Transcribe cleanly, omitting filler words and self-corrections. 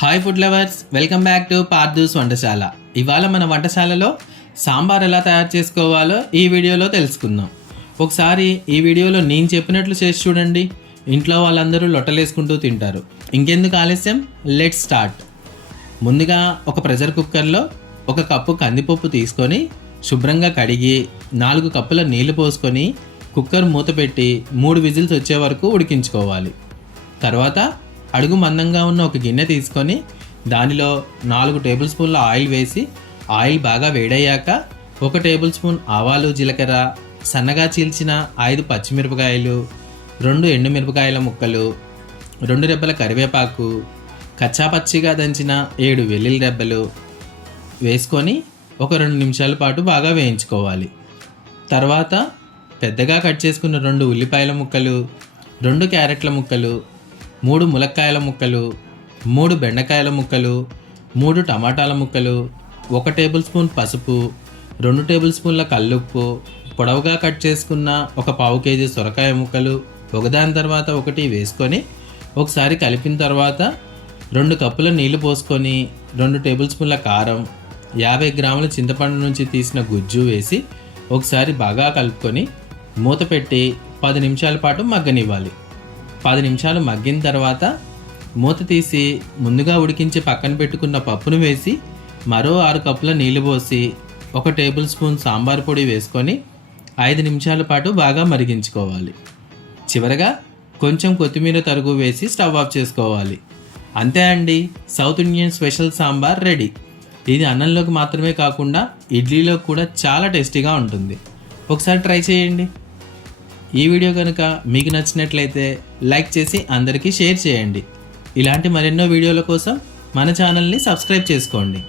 Hi food lovers, welcome back to Parthu's వంటశాల. ఇవాళ మన వంటశాలలో సాంబార్ ఎలా తయారు చేసుకోవాలో ఈ వీడియోలో తెలుసుకుందాం. ఒకసారి ఈ వీడియోలో నేను చెప్పినట్లు చేసి చూడండి, ఇంట్లో వాళ్ళందరూ లొట్టలేసుకుంటూ తింటారు. ఇంకెందుకు ఆలస్యం, లెట్స్ స్టార్ట్. ముందుగా ఒక ప్రెషర్ కుక్కర్లో 1 కప్పు కందిపప్పు తీసుకొని శుభ్రంగా కడిగి 4 కప్పుల నీళ్లు పోసుకొని కుక్కర్ మూత పెట్టి 3 విజిల్స్ వచ్చే వరకు ఉడికించుకోవాలి. తర్వాత అడుగు మందంగా ఉన్న ఒక గిన్నె తీసుకొని దానిలో 4 టేబుల్ స్పూన్ల ఆయిల్ వేసి ఆయిల్ బాగా వేడయ్యాక 1 టేబుల్ స్పూన్ ఆవాలు, జీలకర్ర, సన్నగా చీల్చిన 5 పచ్చిమిరపకాయలు, 2 ఎండుమిరపకాయల ముక్కలు, 2 రెబ్బల కరివేపాకు, కచ్చాపచ్చిగా దంచిన 7 వెల్లుల్లి రెబ్బలు వేసుకొని ఒక 2 నిమిషాల పాటు బాగా వేయించుకోవాలి. తర్వాత పెద్దగా కట్ చేసుకున్న 2 ఉల్లిపాయల ముక్కలు, 2 క్యారెట్ల ముక్కలు, 3 ములక్కాయల ముక్కలు, 3 బెండకాయల ముక్కలు, 3 టమాటాల ముక్కలు, 1 టేబుల్ స్పూన్ పసుపు, 2 టేబుల్ స్పూన్ల కల్లుప్పు, పొడవుగా కట్ చేసుకున్న 1 పావు కేజీ సొరకాయ ముక్కలు ఒకదాని తర్వాత ఒకటి వేసుకొని ఒకసారి కలిపిన తర్వాత 2 కప్పుల నీళ్లు పోసుకొని 2 టేబుల్ స్పూన్ల కారం, 50 గ్రాముల చింతపండు నుంచి తీసిన గుజ్జు వేసి ఒకసారి బాగా కలుపుకొని మూత పెట్టి 10 నిమిషాల పాటు మగ్గనివ్వాలి. 10 నిమిషాలు మగ్గిన తర్వాత మూత తీసి ముందుగా ఉడికించి పక్కన పెట్టుకున్న పప్పును వేసి మరో 6 కప్పుల నీళ్లు పోసి 1 టేబుల్ స్పూన్ సాంబార్ పొడి వేసుకొని 5 నిమిషాల పాటు బాగా మరిగించుకోవాలి. చివరగా కొంచెం కొత్తిమీర తరుగు వేసి స్టవ్ ఆఫ్ చేసుకోవాలి. అంతే అండి, south Indian special sambar ready. ఇది అన్నంలోకి మాత్రమే కాకుండా ఇడ్లీలో కూడా చాలా టేస్టీగా ఉంటుంది. ఒకసారి ట్రై చేయండి. ఈ వీడియో కనుక మీకు నచ్చినట్లయితే లైక్ చేసి అందరికీ షేర్ చేయండి. ఇలాంటి మరెన్నో వీడియోల కోసం మన ఛానల్ని సబ్స్క్రైబ్ చేసుకోండి.